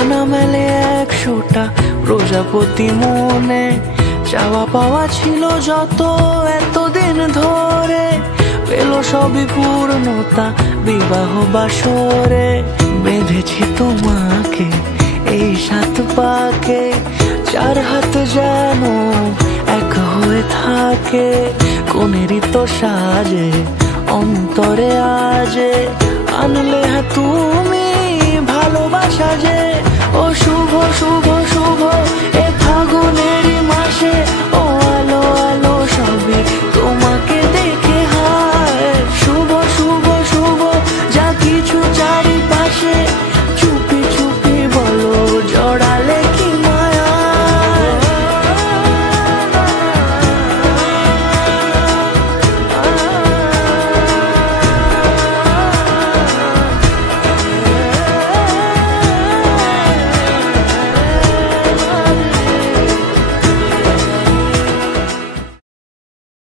ডানা মেলে 100টা প্রজাপতি মনে, চাওয়া পাওয়া ছিল যত এতদিন ধরে, পেল সবই পূর্ণতা বিবাহ বাসরে। বেঁধেছি তোমাকে এই 7 পাকে, 4 হাত যেন এক হয়ে থাকে, কোনেরই তো সাজে অন্তরে আজে আনলে তুমি